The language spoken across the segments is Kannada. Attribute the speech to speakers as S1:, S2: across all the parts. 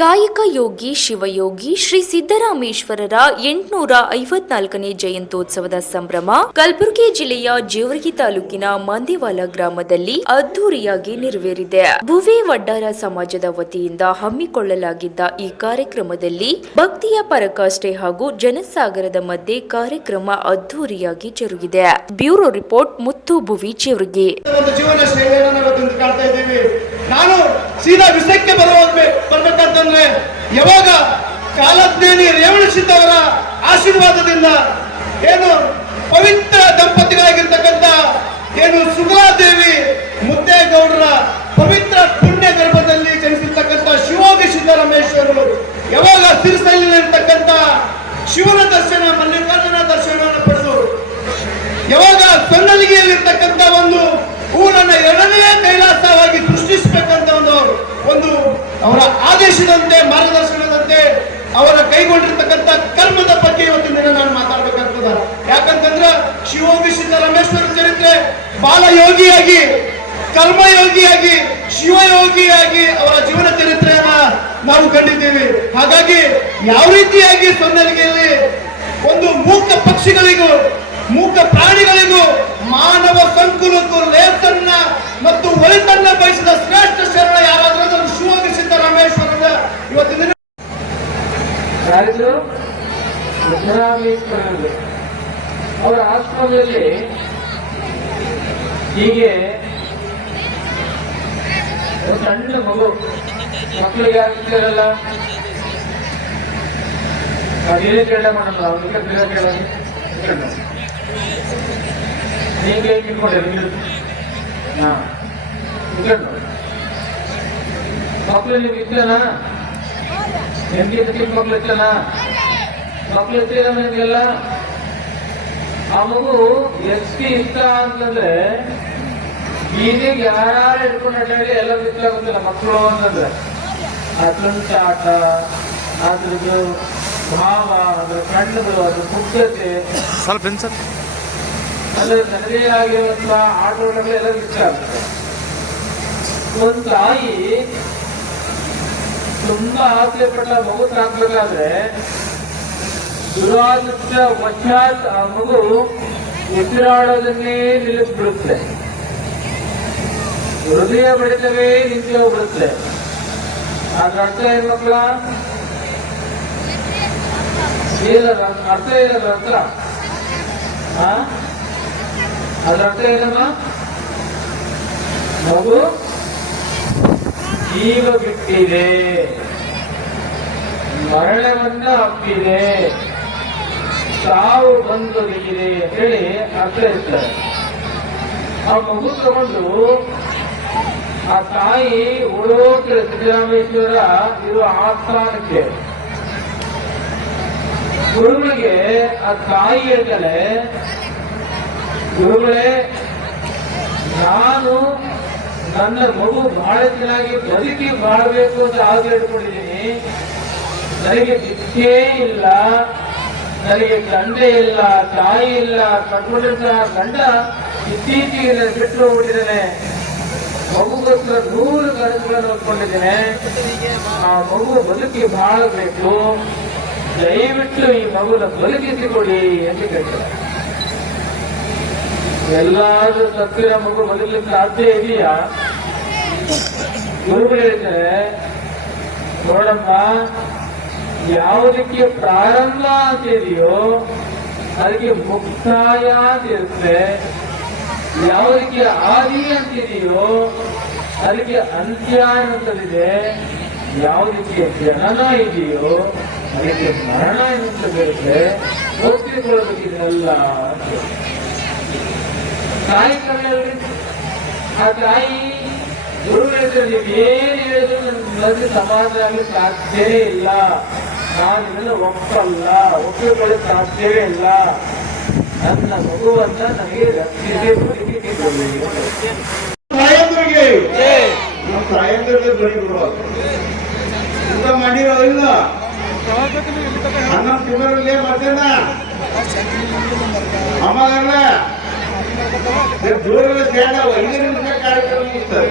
S1: ಕಾಯಕ ಯೋಗಿ, ಶಿವಯೋಗಿ, ಶ್ರೀ ಸಿದ್ದರಾಮೇಶ್ವರರ ಎಂಟುನೂರ ಐವತ್ನಾಲ್ಕನೇ ಜಯಂತ್ಯೋತ್ಸವದ ಸಂಭ್ರಮ ಕಲಬುರಗಿ ಜಿಲ್ಲೆಯ ಜೇವರ್ಗಿ ತಾಲೂಕಿನ ಮಂದಿವಾಲ ಗ್ರಾಮದಲ್ಲಿ ಅದ್ದೂರಿಯಾಗಿ ನೆರವೇರಿದೆ. ಭುವೆ ವಡ್ಡಾರ ಸಮಾಜದ ವತಿಯಿಂದ ಹಮ್ಮಿಕೊಳ್ಳಲಾಗಿದ್ದ ಈ ಕಾರ್ಯಕ್ರಮದಲ್ಲಿ ಭಕ್ತಿಯ ಪರಕಾಷ್ಠೆ ಹಾಗೂ ಜನಸಾಗರದ ಮಧ್ಯೆ ಕಾರ್ಯಕ್ರಮ ಅದ್ದೂರಿಯಾಗಿ ಜರುಗಿದೆ. ಬ್ಯೂರೋ ರಿಪೋರ್ಟ್ ಮುತ್ತು ಭುವಿ ಜೇವರ್ಗಿ
S2: ಸೀದಾ ವಿಷಯಕ್ಕೆ ಬರ್ಬೇಕಂತಂದ್ರೆ ಯಾವಾಗ ಕಾಲಜ್ಞಾನಿ ರೇವಣಸಿದ್ದವರ ಆಶೀರ್ವಾದದಿಂದ ಏನು ಪವಿತ್ರ ದಂಪತಿಗಳಾಗಿರ್ತಕ್ಕಂಥ ಏನು ಸುಗಲಾದೇವಿ ಮುದ್ದೇಗೌಡರ ಪವಿತ್ರ ಪುಣ್ಯ ಗರ್ಭದಲ್ಲಿ ಜನಿಸಿರ್ತಕ್ಕಂಥ ಶಿವೋಗಿ ಸಿದ್ದರಾಮೇಶ್ವರರು ಯಾವಾಗ ಸಿರಿಸಲಿರ್ತಕ್ಕಂಥ ಶಿವನ ದರ್ಶನ, ಮಲ್ಲಿಕಾರ್ಜುನ ದರ್ಶನವನ್ನು ಪಡೆದು ಯಾವಾಗ ಸೊನ್ನಲಿಗೆಯಲ್ಲಿರ್ತಕ್ಕಂಥ ಒಂದು ಊರನ್ನ ಎರಡನೇ ಕೈಲಾಸವಾಗಿ ಸೃಷ್ಟಿಸಬೇಕಂತ ಒಂದು ಒಂದು ಅವರ ಆದೇಶದಂತೆ, ಮಾರ್ಗದರ್ಶನದಂತೆ ಅವರ ಕೈಗೊಂಡಿರ್ತಕ್ಕಂಥ ಕರ್ಮದ ಬಗ್ಗೆ ಇವತ್ತಿನ ದಿನ ನಾನು ಮಾತಾಡ್ಬೇಕಾಗ್ತದ. ಯಾಕಂತಂದ್ರ ಶಿವೋಗಿ ಸಿದ್ದರಾಮೇಶ್ವರ ಚರಿತ್ರೆ ಬಾಲಯೋಗಿಯಾಗಿ, ಕರ್ಮಯೋಗಿಯಾಗಿ, ಶಿವಯೋಗಿಯಾಗಿ ಅವರ ಜೀವನ ಚರಿತ್ರೆಯನ್ನ ನಾವು ಕಂಡಿದ್ದೀವಿ. ಹಾಗಾಗಿ ಯಾವ ರೀತಿಯಾಗಿ ಸೊನ್ನಲಿಗೆಯಲ್ಲಿ ಒಂದು ಮೂಕ ಪಕ್ಷಿಗಳಿಗೂ, ಮೂಕ ಪ್ರಾಣಿಗಳಿಗೂ ಮಾನವ ಸಂಕುಲಕ್ಕೂ ಲೇತನ್ನ ಮತ್ತು ಒಳಿತನ್ನ ಬಯಸಿದ ಶ್ರೇಷ್ಠ ಶರಣ ಯಾರಾದ್ರೂ ಅದು ಶಿವೋಗಿ ಸಿದ್ದರಾಮೇಶ್ವರದ ಇವತ್ತಿನ ದಿನ
S3: ಯಾರಿದ್ರು ಸಿದ್ದರಾಮೇಶ್ವರರು ಅವರ ಆಶ್ರಮದಲ್ಲಿ ಹೀಗೆ ಸಣ್ಣ ಮಗು, ಮಕ್ಕಳಿಗೆ ಆಗ್ತಿರಲ್ಲ ಅದೇನೇ ಕೇಳ ಮಾಡಲ್ಲ ಅವ್ರಿಗೆ ಕೇಳ ನೀಗೆ ಇಟ್ಕೊಂಡೆ ಹಾ ಇಟ್ಕೊಂಡು ಮಕ್ಕಳು ನೀವು ಚಿಕ್ಕ ಮಕ್ಳು ಇಷ್ಟನ ಮಕ್ಳು ನಿಮ್ಗೆಲ್ಲ? ಆ ಮಗು ಎಷ್ಟು ಇಷ್ಟ ಅಂತಂದ್ರೆ ಈಗ ಯಾರು ಹಿಡ್ಕೊಂಡು ಅಡ್ಡಾಡಿ ಎಲ್ಲ ಇಷ್ಟ ಆಗುತ್ತಿಲ್ಲ ಮಕ್ಕಳು ಅಂತಂದ್ರೆ? ಅದ್ರಂತ ಆಟ ಅದ್ರದ್ದು ಭಾವ ಅದ್ರ ಕಣ್ಣದು ಅದ್ರ ಮುಗ್ಧತೆ
S4: ಸ್ವಲ್ಪ ಅಂದ್ರೆ
S3: ಅದ್ರ ತನ್ನದೇ ಆಗಿರುವಂತಹ ಆಟೋಗಳು ಎಲ್ಲರಿಗೂ ಇಷ್ಟ ಆಗುತ್ತೆ. ಒಂದು ತಾಯಿ ತುಂಬಾ ಆಸೆ ಪಟ್ಟ ಮಗು ಸಾಕ್ಬೇಕಾದ್ರೆ ದುರಾದೃಷ್ಟ ವಶಾತ್ ಆ ಮಗು ಉಸಿರಾಡೋದನ್ನೇ ನಿಲ್ಲಿಸ್ಬಿಡುತ್ತೆ. ಹೃದಯ ಬಡಿತವೇ ನಿಂತು ಹೋಗ್ಬಿಡುತ್ತೆ ಅದ್ರ ಅರ್ಥ ಏನ್ ಮಕ್ಕಳ ಅರ್ಥ ಏನದ ಅರ್ಥ? ಅದ್ರ ಅರ್ಥ ಏನಮ್ಮ? ಮಗು ಜೀವ ಬಿಟ್ಟಿದೆ. ಮರಣವನ್ನ ಹಬ್ಬಿದೆ ಸಾವು ಬಂದೊದಗಿದೆ ಹೇಳಿ ಅರ್ಥ ಇರ್ತಾರೆ ಆ ಮಗು ತಗೊಂಡು ಆ ತಾಯಿ ಉಳೋಕೆ ಸಿದ್ದರಾಮೇಶ್ವರ ಇರುವ ಆಸ್ಥಾನಕ್ಕೆ. ಗುರುಗಳಿಗೆ ಆ ತಾಯಿ ಹೇಳ್ತಾನೆ ಗುರುಗಳೇ, ನಾನು ನನ್ನ ಮಗು ಬಹಳ ಚೆನ್ನಾಗಿ ಬದುಕಿ ಬಾಳ್ಬೇಕು ಅಂತ ಆಸೆ ಇಟ್ಕೊಂಡಿದ್ದೀನಿ. ನನಗೆ ವಿದ್ಯೆ ಇಲ್ಲ. ನನಗೆ ತಂದೆ ಇಲ್ಲ, ತಾಯಿ ಇಲ್ಲ. ಕಟ್ಕೊಂಡಿರ್ತ ಗಂಡ ಇತ್ತೀಚೆಗೆ ನಾನು ಬಿಟ್ಟು ಹೋಗ್ಬಿಟ್ಟಿದ್ದೇನೆ. ಮಗುಗೋಸ್ಕರ ನೂರು ಕನಸುಗಳನ್ನು ಹೊತ್ಕೊಂಡಿದ್ದೇನೆ. ಆ ಮಗು ಬದುಕಿ ಬಾಳಬೇಕು. ದಯವಿಟ್ಟು ಈ ಮಗುನ ಬದುಕಿಸಿಕೊಳ್ಳಿ ಅಂತ ಕೇಳ್ತಾರೆ. ಎಲ್ಲಾದ್ರೂ ಸತ್ತಿರ ಮಗು ಬದುಕಲಿಕ್ಕೆ ಸಾಧ್ಯ ಇದೆಯಾ? ಗುರುಗಳು ಹೇಳ್ತಾರೆ ನೋಡಮ್ಮ, ಯಾವುದಕ್ಕೆ ಪ್ರಾರಂಭ ಅಂತ ಇದೆಯೋ ಅದಕ್ಕೆ ಮುಕ್ತಾಯ ಅಂತ ಇರುತ್ತೆ ಯಾವುದಕ್ಕೆ ಆದಿ ಅಂತಿದೆಯೋ ಅದಕ್ಕೆ ಅಂತ್ಯ ಅನ್ನುವಂಥದ್ದಿದೆ ಯಾವುದಕ್ಕೆ ಜನನ ಇದೆಯೋ, ಅದಕ್ಕೆ ಮರಣ ಎನ್ನುವಂಥದ್ದಿರುತ್ತೆ ಅಂತ. ತಾಯಿ ಕಣ್ಣಲ್ಲಿ ಆ ತಾಯಿ ಗುರುಗಳಿದ್ರೆ ನೀವು ಏನ್ ಹೇಳಿದ್ರು ಮನಸ್ಸು ಸಮಾಧಾನ ಸಾಧ್ಯವೇ ಇಲ್ಲ ನಾನು ಇದನ್ನು ಒಪ್ಪಲ್ಲ ಒಪ್ಪಿಕೊಳ್ಳಕ್ಕೆ ಸಾಧ್ಯವೇ ಇಲ್ಲ? ನನ್ನ ಮಗುವನ್ನ ನನಗೆ ರಕ್ಷಿಸಿ.
S2: ತಾಯಂದ್ರಿಗೆ ನಮ್ಮ ತಾಯಂದ್ರಿಗೆ ಬರೀ ಬಿಡುವ ಊಟ ಮಾಡಿರೋ ಇಲ್ಲ ಅನ್ನ ತಿನ್ನೋರಿಲ್ಲೇ ಮತ್ತೇನ ಐದು ನಿಮಿಷ ಕಾರ್ಯಕ್ರಮ ಮುಗಿಸ್ತಾರೆ.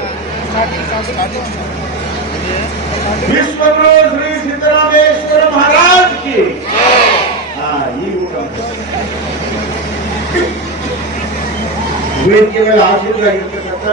S4: ವಿಶ್ವಗುರು ಶ್ರೀ ಸಿದ್ದರಾಮೇಶ್ವರ ಮಹಾರಾಜ್ ಕಿ ಹಾ ಈ ಊಟ ವೇದಿಕೆ ಮೇಲೆ ಆಶೀರ್ವಾಗಿರ್ತಕ್ಕಂಥ